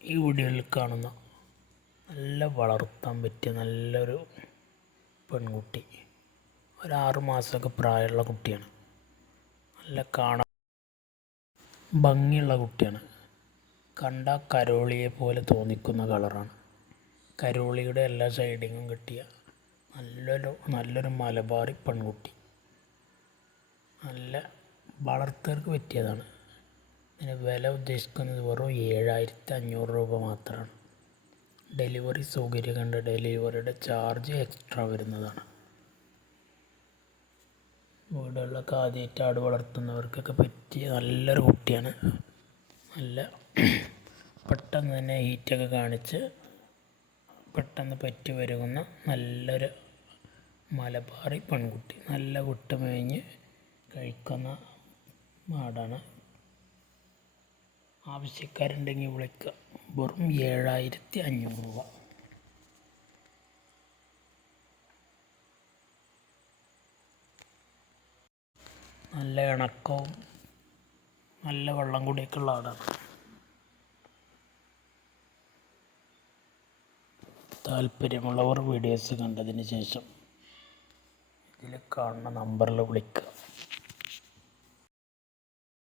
ഈ വീഡിയോയിൽ കാണുന്ന നല്ല വളർത്താൻ പറ്റിയ നല്ലൊരു പെൺകുട്ടി, ഒരു 6 മാസമൊക്കെ പ്രായമുള്ള കുട്ടിയാണ്. നല്ല കാണാൻ ഭംഗിയുള്ള കുട്ടിയാണ്. കണ്ട കരോളിയെ പോലെ തോന്നിക്കുന്ന കളറാണ്. കരോളിയുടെ എല്ലാ സൈഡിങ്ങും കിട്ടിയ നല്ലൊരു മലബാറി പെൺകുട്ടി. നല്ല വളർത്തർക്ക് പറ്റിയതാണ്. ഇതിന് വില ഉദ്ദേശിക്കുന്നത് വെറും 7,500 രൂപ മാത്രമാണ്. ഡെലിവറി സൗകര്യം കണ്ട് ഡെലിവറിയുടെ ചാർജ് എക്സ്ട്രാ വരുന്നതാണ്. വീടുകളിലൊക്കെ ആദ്യമായിട്ട് ആട് വളർത്തുന്നവർക്കൊക്കെ പറ്റിയ നല്ലൊരു കുട്ടിയാണ്. നല്ല പെട്ടെന്ന് തന്നെ ഹീറ്റൊക്കെ കാണിച്ച് പെട്ടെന്ന് പറ്റി വരുന്ന നല്ലൊരു മലബാറി പെൺകുട്ടി. നല്ല വിട്ടുമേഞ്ഞ് കഴിക്കുന്ന ആടാണ്. ആവശ്യക്കാരുണ്ടെങ്കിൽ വിളിക്കുക. വെറും 7,500 രൂപ. നല്ല ഇണക്കവും നല്ല വെള്ളം കൂടിയൊക്കെ ഉള്ള ആടാണ്. താല്പര്യമുള്ളവർ വീഡിയോസ് കണ്ടതിന് ശേഷം ഇതിൽ കാണുന്ന നമ്പറിൽ വിളിക്കുക.